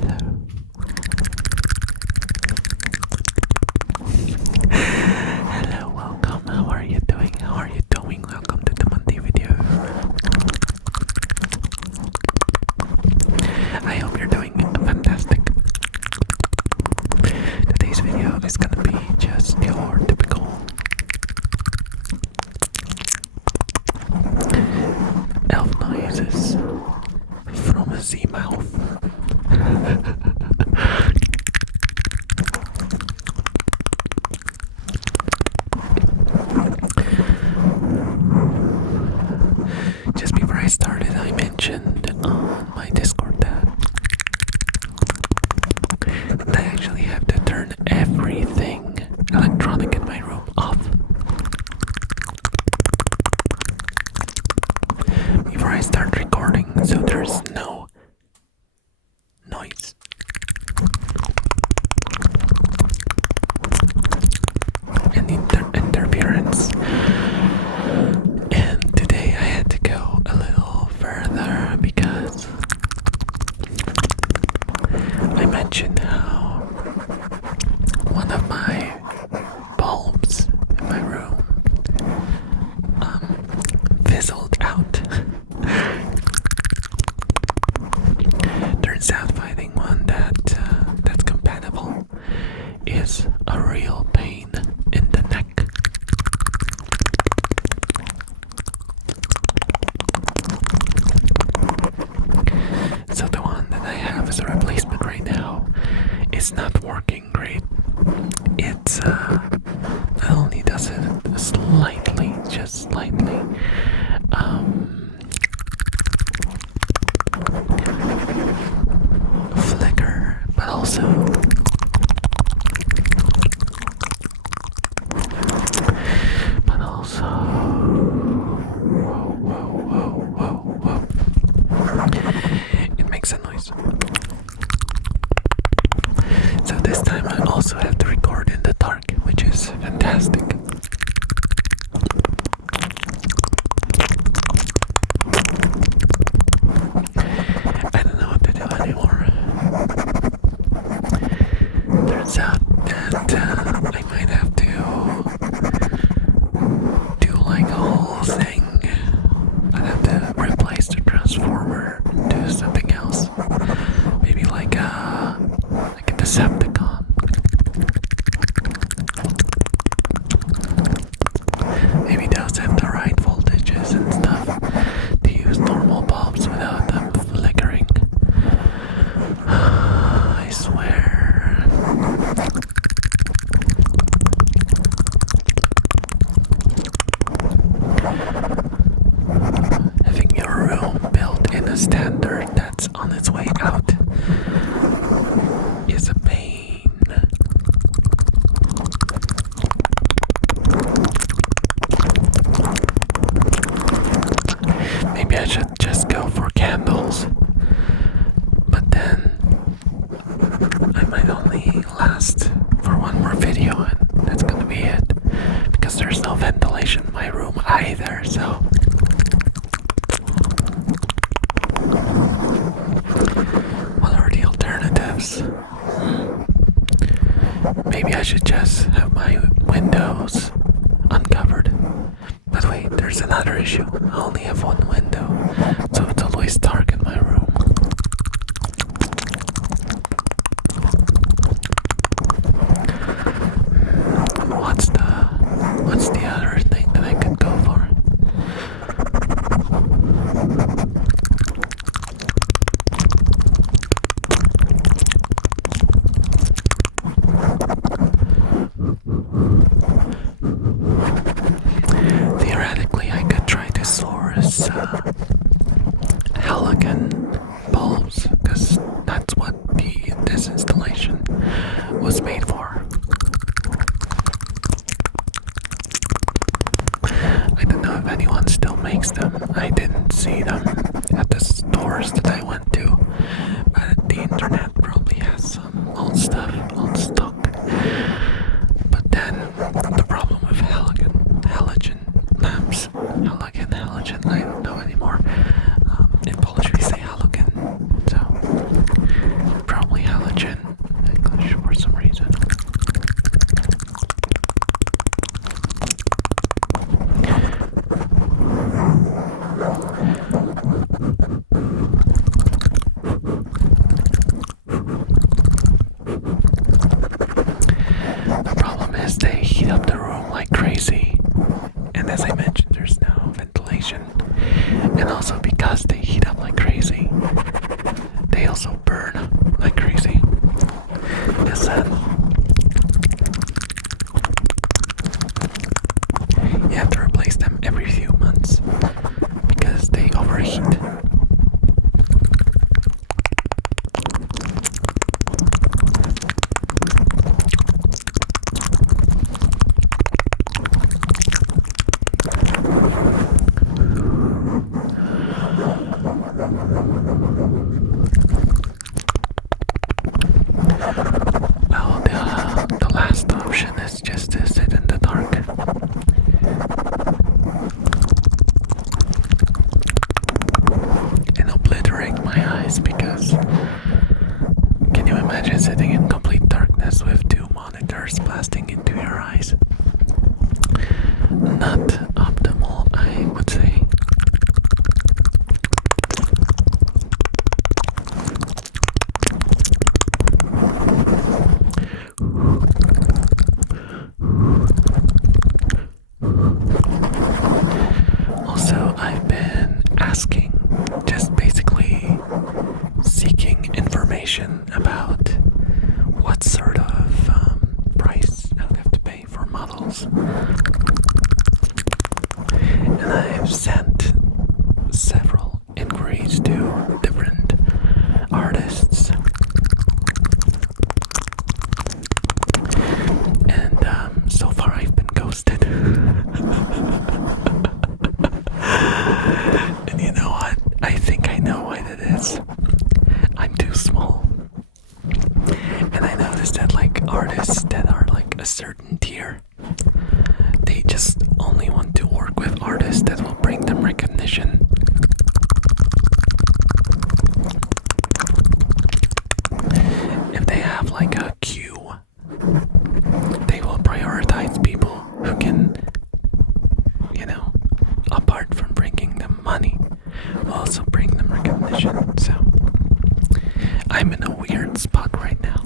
Hello, welcome. How are you doing? Welcome to the Monday video. I hope you're doing fantastic. Today's video is gonna be just your typical elf noises from a sea mouth. Just before I started, I mentioned on my Discord that I actually have to turn everything electronic in my room off before I start recording, so there's no noise. And interference. And today I had to go a little further because I mentioned how one of my bulbs in my room fizzled out. Turns out finding one that's compatible is a real pain in the neck. So the one that I have as a replacement right now is not working great. It's not only does it slightly, just slightly, flicker, but also whoa. It makes a noise. So this time I also have to record in the dark, which is fantastic. I don't know what to do anymore. Turns out that I might have to do like a whole thing. I'd have to replace the transformer, do something else. Maybe like a Decepticon. Maybe those have the right voltages and stuff to use normal bulbs without them flickering. I swear. Having your room built in a standard that's on its way out is a pain. Maybe I should just go for candles, but then I might only last for one more video and that's gonna be it, because there's no ventilation in my room either, so what are the alternatives? Maybe I should just have my windows uncovered. But wait, there's another issue. I only have one window, so it's always dark in my room. What's the other thing that I could go for? Theoretically, I could try to source as with two monitors blasting into your eyes. Not optimal, I would say. Also, I've been asking, just basically seeking information about what sort of price I would have to pay for models. And I've sent several inquiries to different artists. And so far I've been ghosted. And you know what? I think I know why that is. I'm too small. And I noticed that like artists that are like a certain tier, they just only want to work with artists that will bring them recognition. If they have like a queue, they will prioritize people who can, you know, apart from bringing them money, will also bring them recognition. So I'm in a weird spot right now.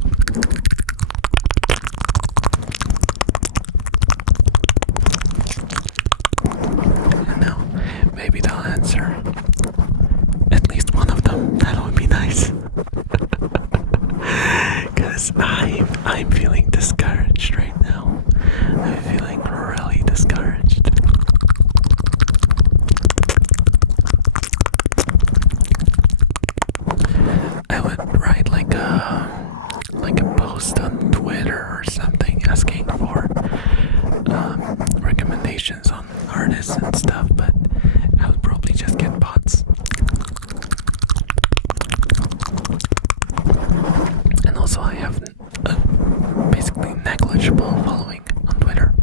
I know, maybe they'll answer at least one of them. That would be nice. Cause I'm feeling discouraged right now. I'm feeling really discouraged. I would write like a post on Twitter or something asking for recommendations on artists and stuff, but I would probably just get bots. And also I have a basically negligible following on Twitter.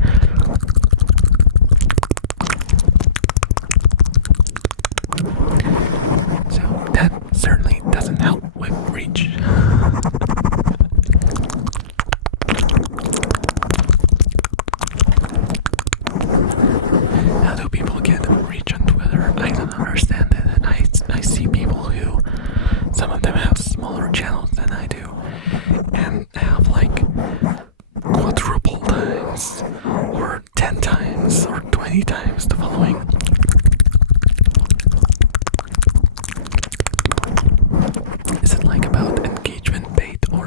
So that certainly doesn't help with reach. How do people get reach on Twitter? I don't understand it. I see people who, some of them have smaller channels than I do, and have like quadruple times, or 10 times, or 20 times the following. Is it like about engagement bait, or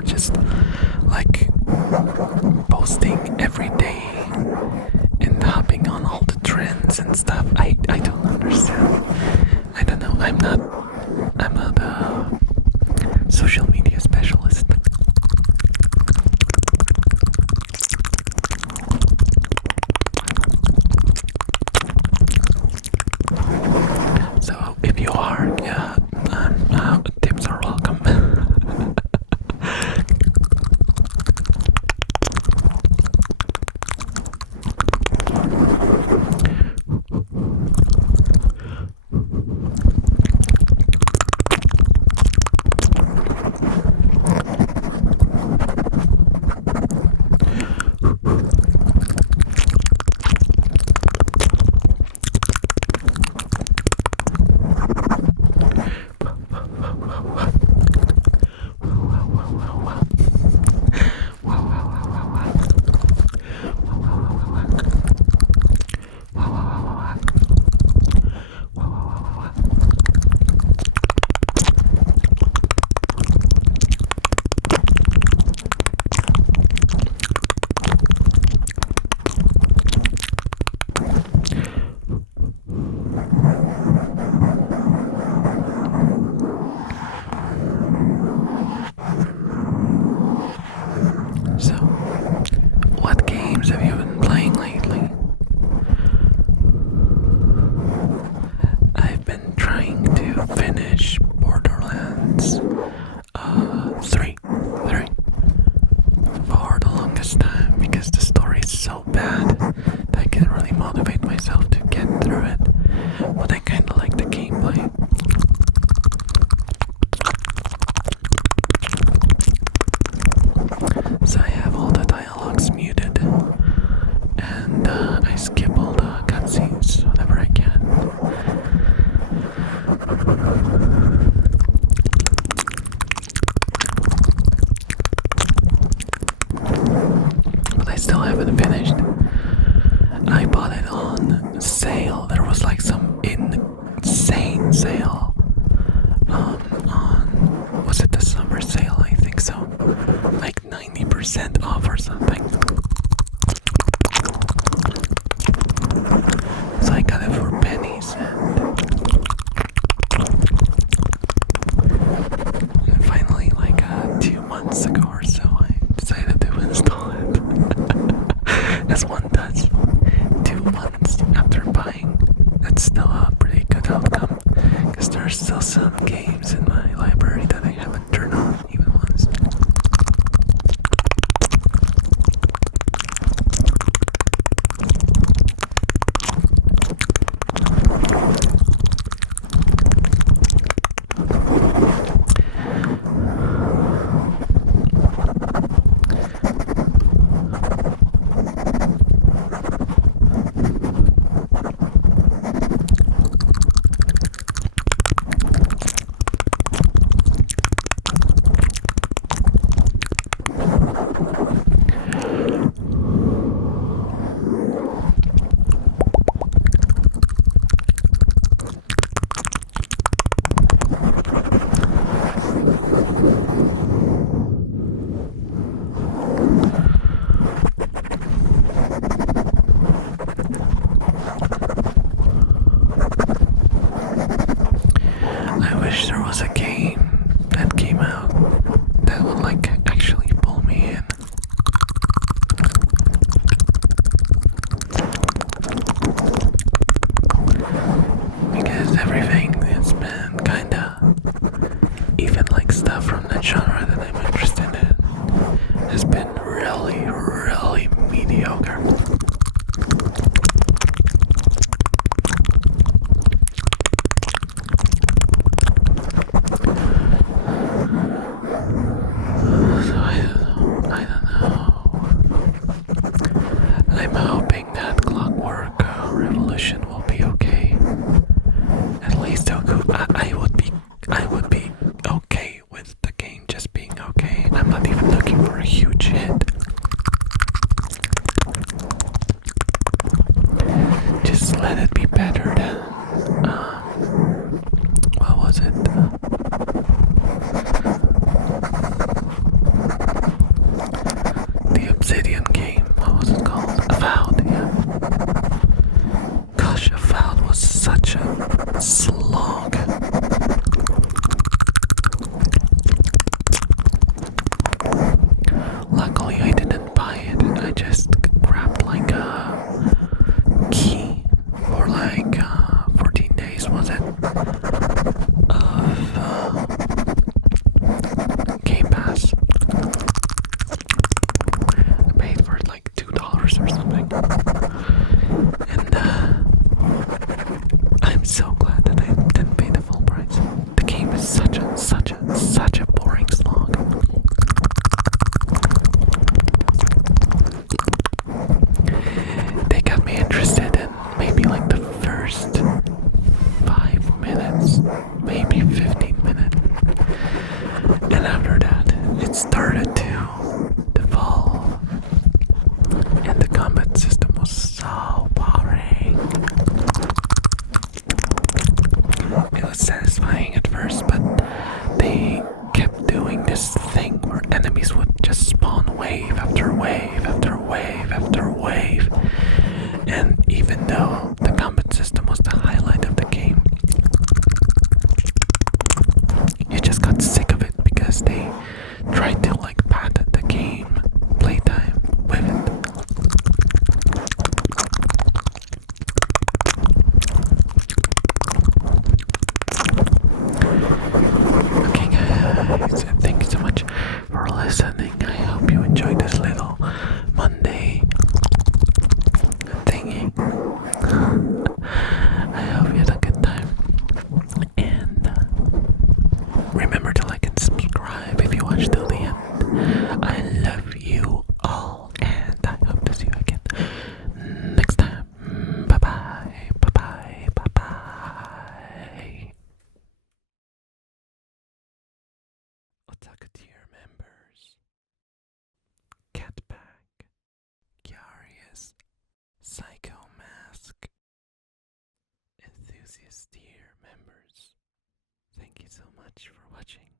haven't finished. I bought it on sale. There was like some insane sale. On was it the summer sale? I think so. Like 90% off or something. So I got it for pennies, and finally, like 2 months ago or so, I decided to install it. As one does. 2 months after buying. That's still a pretty good outcome, because there are still some games in my library that I haven't turned on even once. I wish there was a game that came out that would like actually pull me in. Because everything has been kinda, even like stuff from that genre that I'm interested in, has been really, really mediocre. So I don't know. I'm hoping that Clockwork Revolution will be okay. At least I would be okay with the game just being okay. I'm not even looking for a huge hit. Just let it be better than what was it? The Obsidian game. What was it called? Avowed, yeah. Gosh, Avowed was such a slog. Luckily, I didn't buy it. I just grabbed like a key for like 14 days, was it? Of Game Pass. I paid for it like $2 or something. And I'm so glad that I didn't pay the full price. The game is such a boring slog. They got me interested in maybe like the first 5 minutes, maybe 15 minutes. And after that, it started to devolve. And the combat system was so boring. It was satisfying at first, but they kept doing this thing where enemies would just spawn wave after wave after wave after wave. And even though the combat system was the highlight of the game, you just got sick of it because they tried to like pad the game playtime with it. Okay guys, thank you so much for listening. I hope you enjoyed this little Monday thingy. I hope you had a good time. And remember to like and subscribe if you watched till the end. much for watching.